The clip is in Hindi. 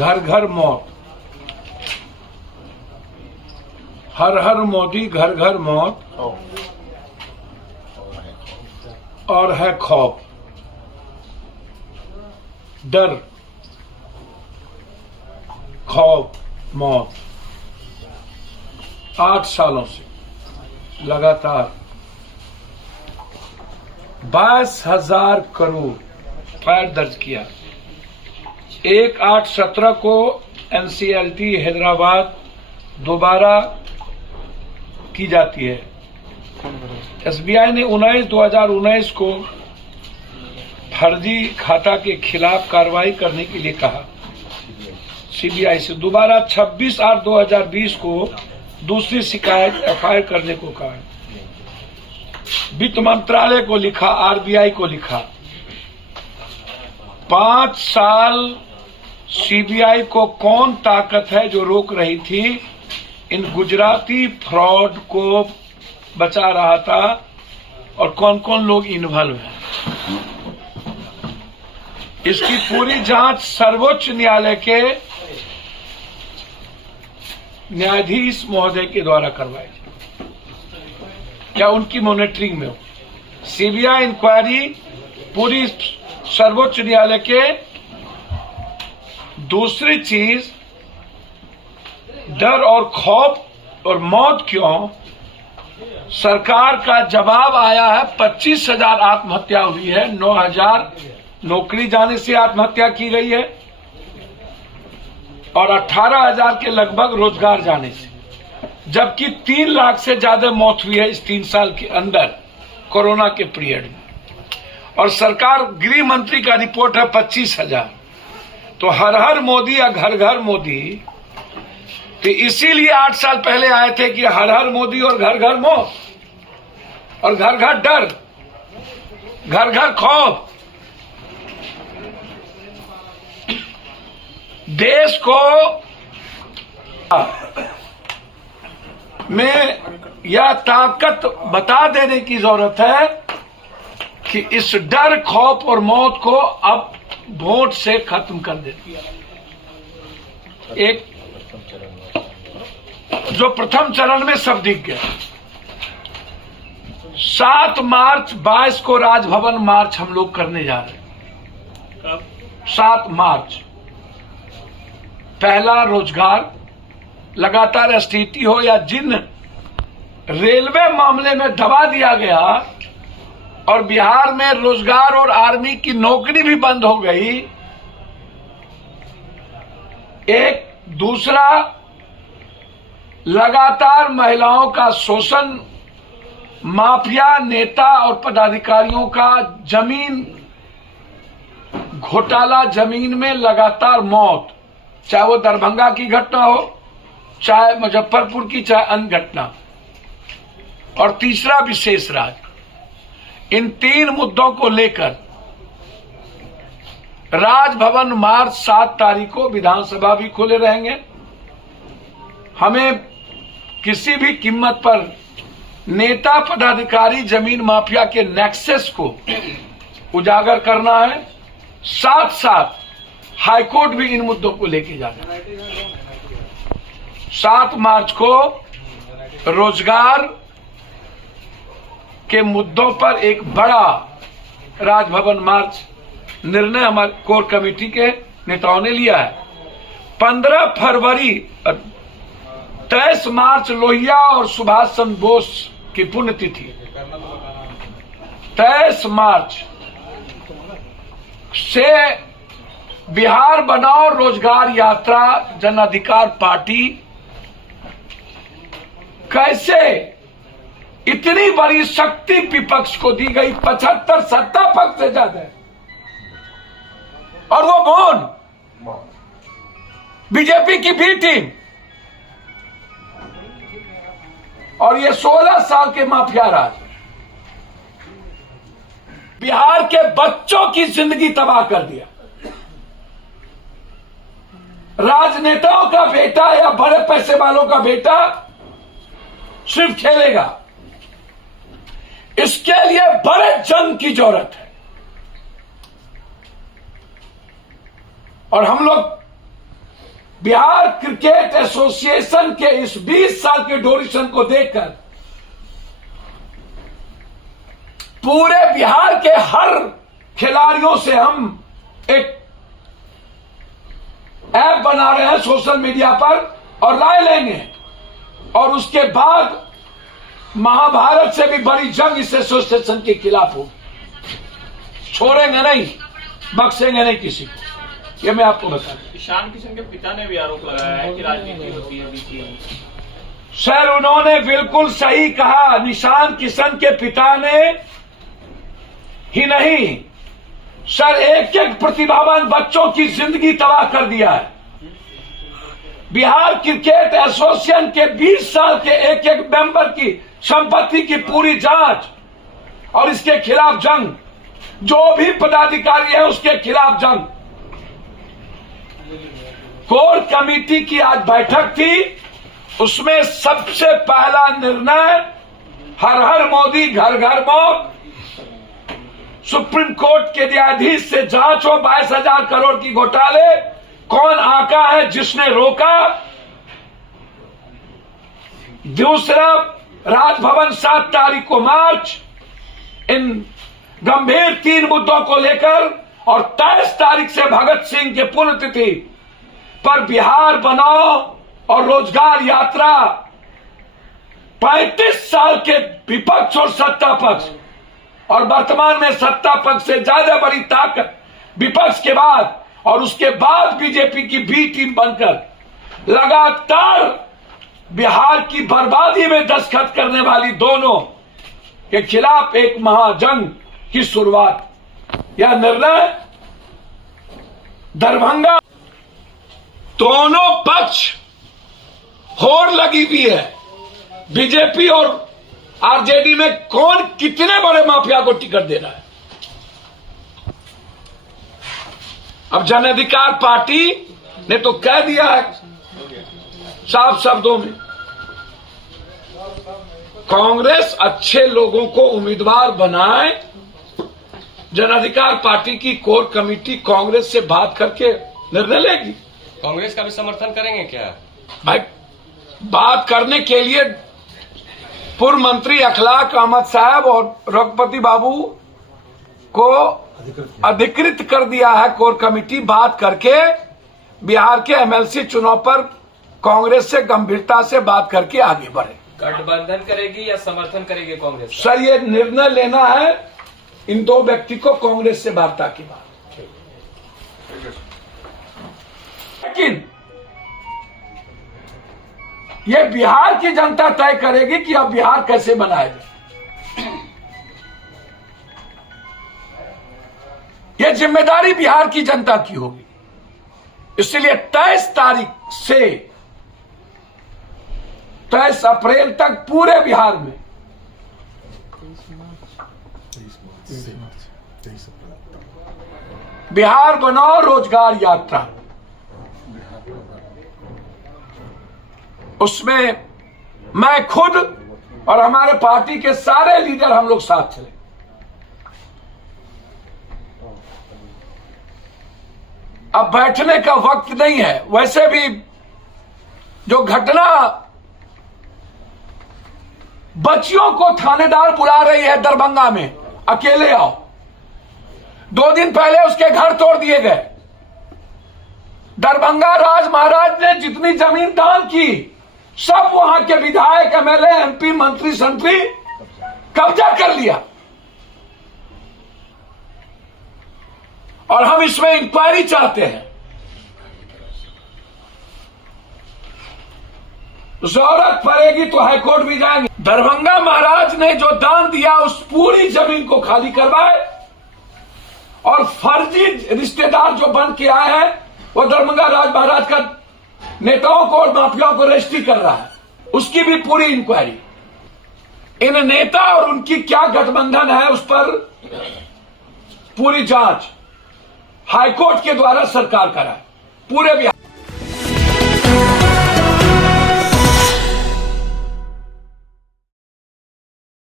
घर घर मौत, हर हर मोदी घर घर मौत, और है खौफ, डर, खौफ, मौत। 8 सालों से लगातार 22,000 करोड़ फायर दर्ज किया। 1/8/17 को एनसीएलटी हैदराबाद दोबारा की जाती है। एसबीआई ने 19/2019 को फर्जी खाता के खिलाफ कार्रवाई करने के लिए कहा। सीबीआई से दोबारा 26/8/2020 को दूसरी शिकायत एफआईआर करने को कहा। वित्त मंत्रालय को लिखा, आरबीआई को लिखा। 5 साल सीबीआई को कौन ताकत है जो रोक रही थी? इन गुजराती फ्रॉड को बचा रहा था, और कौन कौन लोग इन्वॉल्व हैं, इसकी पूरी जांच सर्वोच्च न्यायालय के न्यायाधीश महोदय के द्वारा करवाई या उनकी मॉनिटरिंग में हो। सीबीआई इंक्वायरी पूरी सर्वोच्च न्यायालय के। दूसरी चीज, डर और खौफ और मौत क्यों? सरकार का जवाब आया है। 25,000 आत्महत्या हुई है, 9,000 नौकरी जाने से आत्महत्या की गई है, और 18,000 के लगभग रोजगार जाने से, जबकि 3 लाख से ज्यादा मौत हुई है इस 3 साल के अंदर कोरोना के पीरियड में। और सरकार गृह मंत्री का रिपोर्ट है 25,000। तो हर हर मोदी या घर घर मोदी, तो इसीलिए 8 साल पहले आए थे कि हर हर मोदी और घर घर मौत, और घर घर डर, घर घर खौफ। देश को में यह ताकत बता देने की जरूरत है कि इस डर, खौफ और मौत को अब वोट से खत्म कर देती है। एक जो प्रथम चरण में सब दिख गया। 7 मार्च 22 को राजभवन मार्च हम लोग करने जा रहे हैं। 7 मार्च पहला रोजगार, लगातार स्थिति हो या जिन रेलवे मामले में दबा दिया गया और बिहार में रोजगार और आर्मी की नौकरी भी बंद हो गई। एक दूसरा, लगातार महिलाओं का शोषण, माफिया नेता और पदाधिकारियों का जमीन घोटाला, जमीन में लगातार मौत, चाहे वो दरभंगा की घटना हो, चाहे मुजफ्फरपुर की, चाहे अन्य घटना। और तीसरा, विशेष राज्य। इन 3 मुद्दों को लेकर राजभवन मार्च 7 तारीख को, विधानसभा भी खुले रहेंगे। हमें किसी भी कीमत पर नेता, पदाधिकारी, जमीन माफिया के नेक्सस को उजागर करना है। साथ साथ हाईकोर्ट भी इन मुद्दों को लेके जाना है। 7 मार्च को रोजगार के मुद्दों पर एक बड़ा राजभवन मार्च निर्णय हमारे कोर कमेटी के नेताओं ने लिया है। 15 फरवरी 23 मार्च लोहिया और सुभाष चंद्र बोस की पुण्यतिथि। 23 मार्च से बिहार बनाओ रोजगार यात्रा जन अधिकार पार्टी कैसे इतनी बड़ी शक्ति विपक्ष को दी गई। 75 सत्ता पक्ष से ज्यादा है, और वो मौन। बीजेपी की भी टीम, और ये 16 साल के माफिया राज बिहार के बच्चों की जिंदगी तबाह कर दिया। राजनेताओं का बेटा या बड़े पैसे वालों का बेटा सिर्फ खेलेगा, इसके लिए बड़े जंग की जरूरत है। और हम लोग बिहार क्रिकेट एसोसिएशन के इस 20 साल के ड्यूरेशन को देखकर पूरे बिहार के हर खिलाड़ियों से हम एक ऐप बना रहे हैं सोशल मीडिया पर और राय लेंगे, और उसके बाद महाभारत से भी बड़ी जंग इस एसोसिएशन के खिलाफ होगी। छोड़ेंगे नहीं, बख्शेंगे नहीं किसी को, ये मैं आपको बता दूं। ईशान किशन के पिता ने भी आरोप लगाया है कि राजनीति होती है बीच। सर, उन्होंने बिल्कुल सही कहा। निशान किशन के पिता ने ही नहीं सर, एक एक प्रतिभावान बच्चों की जिंदगी तबाह कर दिया है। बिहार क्रिकेट एसोसिएशन के 20 साल के एक एक मेंबर की संपत्ति की पूरी जांच और इसके खिलाफ जंग, जो भी पदाधिकारी है उसके खिलाफ जंग। कोर कमेटी की आज बैठक थी, उसमें सबसे पहला निर्णय हर हर मोदी घर घर मोदी, सुप्रीम कोर्ट के न्यायाधीश से जांच हो 22,000 करोड़ की घोटाले, कौन आका है जिसने रोका। दूसरा, राजभवन 7 तारीख को मार्च, इन गंभीर 3 मुद्दों को लेकर, और 23 तारीख से भगत सिंह के पुण्यतिथि पर बिहार बनाओ और रोजगार यात्रा। 35 साल के विपक्ष और सत्ता पक्ष, और वर्तमान में सत्ता पक्ष से ज्यादा बड़ी ताकत विपक्ष के बाद और उसके बाद बीजेपी की बी टीम बनकर लगातार बिहार की बर्बादी में दस्तखत करने वाली दोनों के खिलाफ एक महाजंग की शुरुआत। यह निर्णय दरभंगा, दोनों पक्ष होड़ लगी हुई है। बीजेपी और आरजेडी में कौन कितने बड़े माफिया को टिकट दे रहा है। अब जन अधिकार पार्टी ने तो कह दिया है साफ शब्दों में, कांग्रेस अच्छे लोगों को उम्मीदवार बनाए। जन अधिकार पार्टी की कोर कमेटी कांग्रेस से बात करके निर्णय लेगी। कांग्रेस का भी समर्थन करेंगे क्या? भाई, बात करने के लिए पूर्व मंत्री अखलाक अहमद साहब और रघुपति बाबू को अधिकृत कर दिया है कोर कमेटी। बात करके बिहार के एमएलसी चुनाव पर कांग्रेस से गंभीरता से बात करके आगे बढ़े। गठबंधन करेगी या समर्थन करेगी कांग्रेस? सर, ये निर्णय लेना है इन 2 व्यक्ति को कांग्रेस से वार्ता के बाद। लेकिन ये बिहार की जनता तय करेगी कि अब बिहार कैसे बनाएगी। ये जिम्मेदारी बिहार की जनता की होगी। इसलिए 23 तारीख से 23 अप्रैल तक पूरे बिहार में बिहार बनाओ रोजगार यात्रा, उसमें मैं खुद और हमारे पार्टी के सारे लीडर हम लोग साथ चले। अब बैठने का वक्त नहीं है। वैसे भी जो घटना बच्चियों को थानेदार बुला रही है दरभंगा में, अकेले आओ, 2 दिन पहले उसके घर तोड़ दिए गए। दरभंगा राज महाराज ने जितनी जमीन दान की, सब वहां के विधायक, एमएलए, एमपी, मंत्री संत्री कब्जा कर लिया। और हम इसमें इंक्वायरी चाहते हैं। जरूरत पड़ेगी तो हाईकोर्ट भी जाएंगे। दरभंगा महाराज ने जो दान दिया उस पूरी जमीन को खाली करवाए, और फर्जी रिश्तेदार जो बन के आए हैं वो दरभंगा राज महाराज का नेताओं को और माफियाओं को रजिस्ट्री कर रहा है, उसकी भी पूरी इंक्वायरी। इन नेता और उनकी क्या गठबंधन है उस पर पूरी जांच हाईकोर्ट के द्वारा सरकार कराए पूरे बिहार।